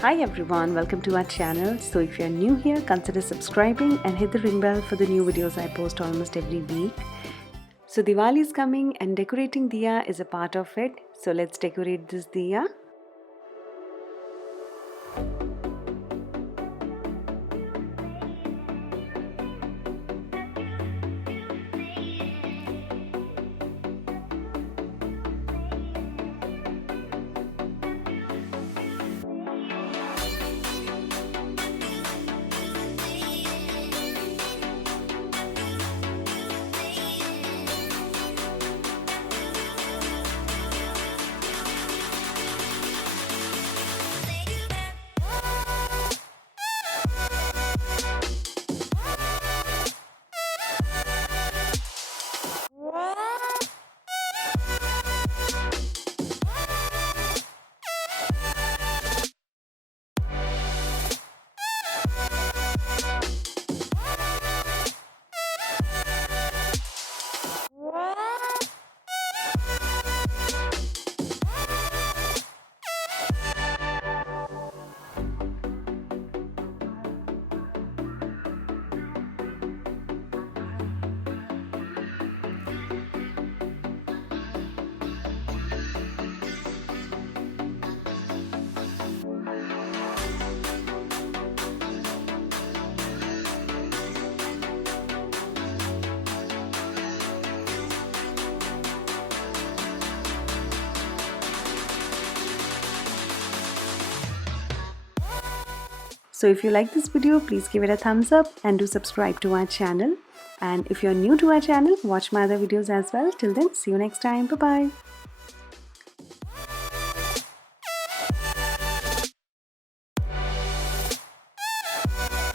Hi everyone, welcome to our channel. So if you are new here, consider subscribing and hit the ring bell for the new videos I post almost every week. So Diwali is coming and decorating diya is a part of it. So let's decorate this diya. So if you like this video, please give it a thumbs up and do subscribe to our channel. And if you're new to our channel, watch my other videos as well. Till then, see you next time. Bye-bye.